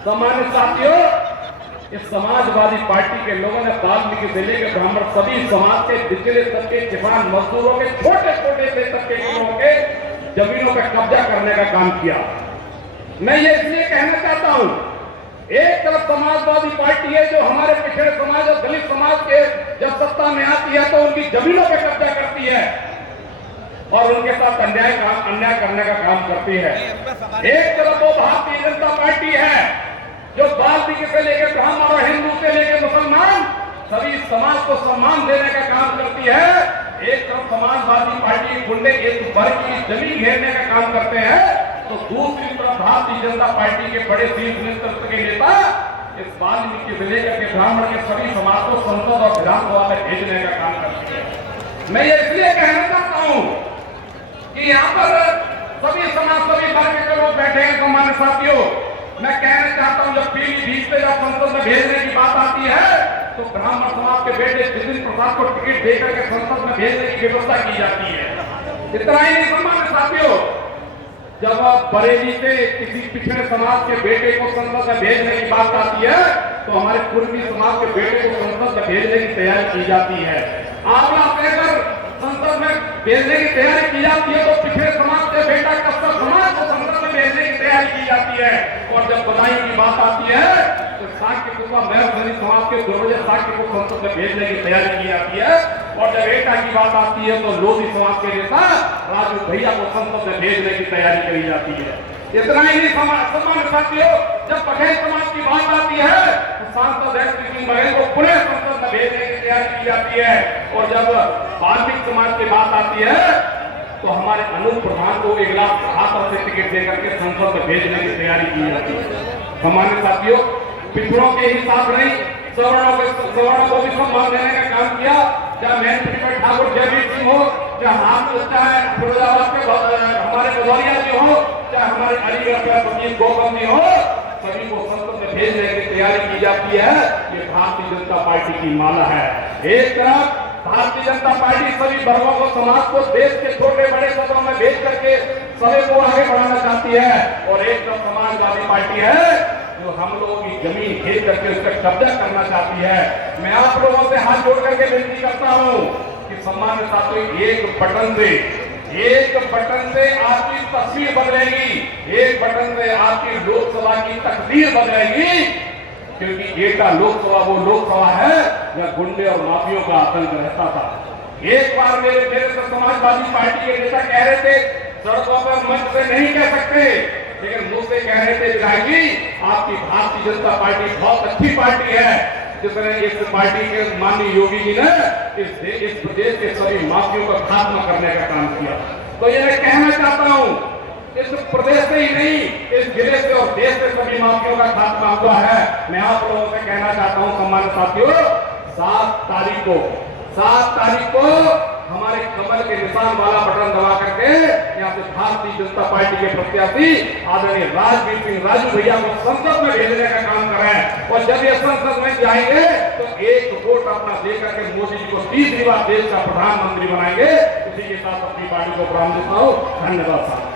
सम्मानित साथियों, इस समाजवादी पार्टी के लोगों ने वाल्मीकि जिले के ब्राह्मण सभी समाज के निचले तबके किसान मजदूरों के छोटे छोटे से तबके के लोगों के जमीनों पर कब्जा करने का काम किया। मैं ये इसलिए कहना चाहता हूं, एक तरफ समाजवादी पार्टी है जो हमारे पिछड़े समाज और दलित समाज के जब सत्ता में आती है तो उनकी जमीनों पर कब्जा करती है और उनके साथ अन्याय करने का काम करती है। एक तरफ वो भारतीय जनता पार्टी है जो वाल्मीकि से लेकर ब्राह्मण और हिंदू से लेकर मुसलमान सभी समाज को सम्मान देने का काम करती है। एक तरफ समाजवादी पार्टी गुंडे एक वर्ग की जमीन घेरने का काम करते हैं तो दूसरी तरफ भारतीय जनता पार्टी के बड़े शीर्ष नेतृत्व के नेता इस वाल्मीकि जिले के ब्राह्मण के सभी समाज को संसद और विधानसभा में भेजने का काम करती है। मैं ये इसलिए कहना चाहता हूं कि यहाँ पर सभी समाज सभी वर्ग के लोग बैठे हैं। सम्मानित साथियों, मैं कहना चाहता हूं, जब पीलीभीत पे जब संसद में भेजने की बात आती है तो ब्राह्मण समाज के बेटे जितिन प्रसाद को टिकट देकर के संसद में भेजने की व्यवस्था की जाती है। इतना ही नहीं सम्मानित साथियों, जब बरेली से किसी पिछड़े समाज के बेटे को संसद में भेजने की बात आती है तो हमारे पूर्वी समाज के बेटे को संसद में भेजने की तैयारी की जाती है। आंवला से अगर संसद में भेजने की तैयारी की जाती है तो पिछड़े समाज के बेटा कस्तर समाज को संसद में भेजने की तैयारी की जाती है। और जब बधाई की बात आती है तो साक्य कुत्ता महर समाज के दुर्वजय साक्य को संसद में भेजने की तैयारी की जाती है। और जब एकता की बात आती है तो लोधी समाज के नेता राजू भैया को संसद में भेजने की तैयारी करी जाती है। इतना ही नहीं सम्मानित साथियों, जब पटेल समाज की बात आती है तो सांसद सिंह बघेल को पुनः संसद में भेजने की तैयारी की जाती है। और जब वाल्मीकि समाज की बात आती है तो हमारे अनूप प्रधान को 1 लाख 78 से टिकट देकर के संसद में भेजने की तैयारी की जाती है। सम्मानित साथियों, पिछड़ों के ही साथ नहीं सवर्णों को भी सम्मान देने का काम किया। चाहे महेंद्र ठाकुर जयवीर सिंह हो, चाहे फिरोजाबाद के हमारे भदौरिया जी हो, चाहे हमारे अलीगढ़ के वकील गौतम जी हो, सभी को संसद में भेजने की तैयारी की जाती है। ये भारतीय जनता पार्टी की माला है। एक तरफ भारतीय जनता पार्टी सभी वर्गों को समाज को देश के छोटे बड़े सदनों में भेज करके सभी को आगे बढ़ाना चाहती है और एक तरफ समाजवादी पार्टी है जो हम लोगों की जमीन घेर करके उसका कब्जा करना चाहती है। मैं आप लोगों से हाथ जोड़ करके विनती करता हूं कि सम्मानित साथियों, एक बटन से आपकी तस्वीर बदलेगी, एक बटन से आपकी लोकसभा की तकदीर बदलेगी। क्योंकि एटा लोकसभा वो लोकसभा है जहाँ गुंडे और माफियों का आतंक रहता था। एक बार मेरे समाजवादी पार्टी के नेता कह रहे थे, सड़कों पर मंच से नहीं कह सकते, लेकिन मुंह से कह रहे थे विधायक जी आपकी भारतीय जनता पार्टी बहुत अच्छी पार्टी है। जिसने इस पार्टी के माननीय योगी जी ने इस प्रदेश के सभी माफियों का खात्मा करने का काम किया। तो ये मैं कहना चाहता हूं, इस प्रदेश से ही नहीं इस जिले से और देश से सभी माफियों का खात्मा हुआ है। मैं आप लोगों से कहना चाहता हूं सम्मानित साथियों, 7 तारीख को हमारे कमल के निशान वाला बटन दबा करके यहाँ से भारतीय जनता पार्टी के प्रत्याशी आदरणीय राजवीर सिंह राजू भैया को संसद में भेजने का काम करें। और जब ये संसद में जाएंगे तो एक वोट अपना देकर के मोदी जी को 30वीं बार देश का प्रधानमंत्री बनाएंगे। इसी के साथ अपनी पार्टी को प्रारंभ देता हूँ। धन्यवाद।